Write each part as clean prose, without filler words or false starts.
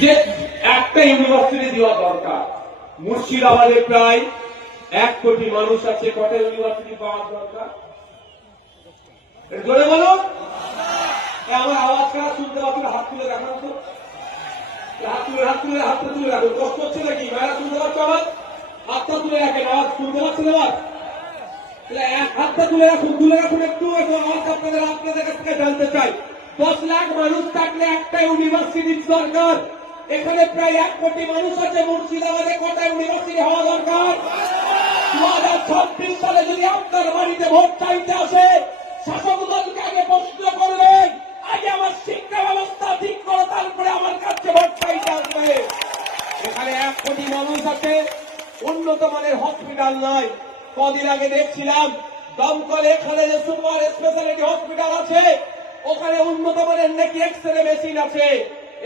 যে একটা ইউনিভার্সিটি দেওয়া দরকার। মুর্শিদাবাদে প্রায় 1 কোটি মানুষ আছে, কটা ইউনিভার্সিটি পাওয়ার দরকার? জোরে বলো। আমার আওয়াজ কারা শুনতে পাচ্ছি? হাত তুলে দেখান তো, হাতটা তুলে রাখুন। কষ্ট হচ্ছে নাকি? মায়েরা শুনতে পাচ্ছ আওয়াজ? হাতটা তুলে রাখেন, আওয়াজ শুনতে পাচ্ছেন? আবার এক হাতটা তুলে রাখুন একটু আওয়াজ আপনাদের কাছ থেকে জানতে চাই। 10 লাখ মানুষ থাকলে একটা ইউনিভার্সিটি দরকার। এখানে প্রায় 1 কোটি মানুষ আছে। মুর্শিদাবাদে কটা ইউনিভার্সিটি হওয়া দরকার? 2026 সালে যদি আপনার বাড়িতে ভোট চাইতে আসে, শাসক দলকে আগে প্রশ্ন করবেন, আগে আমার শিক্ষা ব্যবস্থা ঠিক করো, তারপরে আমার কাছে ভোট চাইতে আসবে। এখানে 1 কোটি মানুষ আছে, উন্নত মানের হসপিটাল নয়। কদিন আগে দেখছিলাম দমকলে এখানে যে সুপার স্পেশালিটি হসপিটাল আছে, ওখানে উন্নত মানের নাকি এক্সরে মেশিন আছে।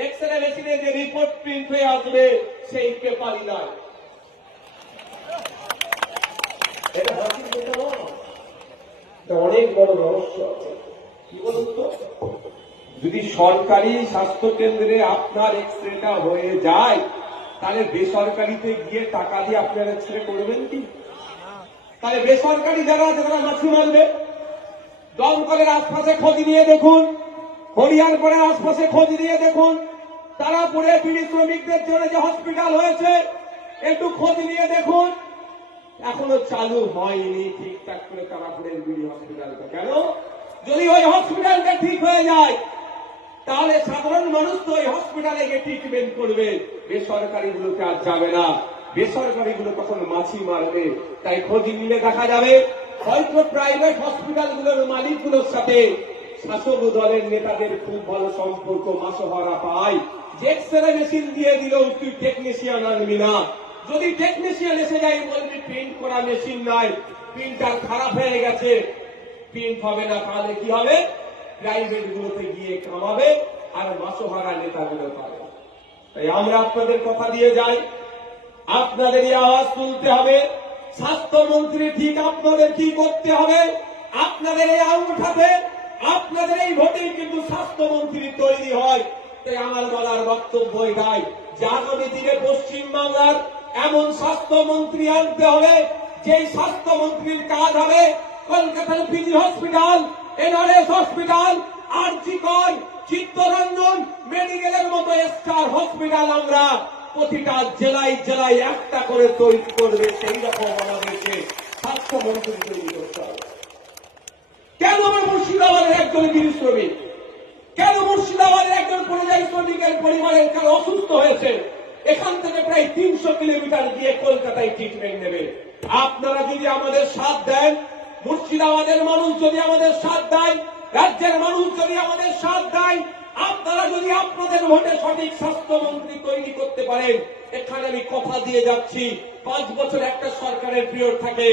এক্সরে মেশিনে যে রিপোর্ট প্রিন্ট হয়ে আসবে সেই পেপারই নয়। এটা অনেক বড় রহস্য আছে। কি বলুন তো, যদি সরকারি স্বাস্থ্য কেন্দ্রে আপনার এক্সরেটা হয়ে যায়, তাহলে বেসরকারিতে গিয়ে টাকা দিয়ে আপনার এক্সরে করবেন কি? তাহলে বেসরকারি যারা আছে তারা মাছি মারবে। দমকলের আশপাশে খোঁজ নিয়ে দেখুন, হরিয়ারপুরের আশপাশে খোঁজ নিয়ে দেখুন, তারাপুরে বিড়ি শ্রমিকদের জন্য যে হসপিটাল হয়েছে একটু খোঁজ নিয়ে দেখুন, এখনো চালু হয়নি ঠিকঠাক করে তারাপুরের বিড়ি হসপিটালটা। কেন? যদি ওই হসপিটালটা ঠিক হয়ে যায়, তাহলে সাধারণ মানুষ তো ওই হসপিটালে গিয়ে ট্রিটমেন্ট করবে, বেসরকারি গুলোতে আর যাবে না। বেসরকারি গুলো তখন মাছি মারবে। তাই খোঁজ নিলে দেখা যাবে হয়তো প্রাইভেট হসপিটাল গুলোর মালিকগুলোর সাথে শাসক দলের নেতাদের খুব ভালো সম্পর্ক, মাসোহারা পায়। যে এক্সরে মেশিন দিয়ে দিল, তুই টেকনিশিয়ান আনবি না। যদি টেকনিশিয়ান এসে যায় বলবি প্রিন্ট করা মেশিন নাই, প্রিন্টার খারাপ হয়ে গেছে, প্রিন্ট হবে না। তাহলে কি হবে? প্রাইভেট গুলোতে গিয়ে কামাবে আর মাসোহারা নেতাগুলো পাবে। তাই আমরা আপনাদের কথা দিয়ে যাই, আপনাদের এই আওয়াজ তুলতে হবে। স্বাস্থ্যমন্ত্রী ঠিক আপনাদের কি করতে হবে? আপনাদের এই আঙুঠাতে, আপনাদের এই ভোটেই কিন্তু স্বাস্থ্যমন্ত্রী তৈরি হয়। তাই আমার বলার বক্তব্য এটাই যে আগামী দিনে পশ্চিমবাংলার এমন স্বাস্থ্যমন্ত্রী আনতে হবে, যেই স্বাস্থ্যমন্ত্রীর কাজ হবে কলকাতার পিজি হসপিটাল, এনআরএস হসপিটাল, আরজি কর, চিত্তরঞ্জন মেডিকেলের মতো স্টার হসপিটাল আমরা প্রতিটা জেলায় জেলায় একটা করে তৈরি করবে। সেই রকম আমাদেরকে স্বাস্থ্যমন্ত্রী তৈরি করতে হবে। কেন আমার মুর্শিদাবাদের একজন গিরি শ্রমিক, কেন মুর্শিদাবাদের একজন পরিযায়ী শ্রমিকের পরিবারের কারো অসুস্থ হয়েছে, এখান থেকে প্রায় 300 কিলোমিটার গিয়ে কলকাতায় ট্রিটমেন্ট নেবে? আপনারা যদি আমাদের সাথ দেন, মুর্শিদাবাদের মানুষ যদি আমাদের সাথ দেয়, রাজ্যের মানুষ যদি আমাদের সাথ দেয়, আপনারা যদি আপনাদের ভোটে সঠিক স্বাস্থ্যমন্ত্রী তৈরি করতে পারেন, এখানে আমি কথা দিয়ে যাচ্ছি 5 বছর একটা সরকারের পিরিয়ড থাকে।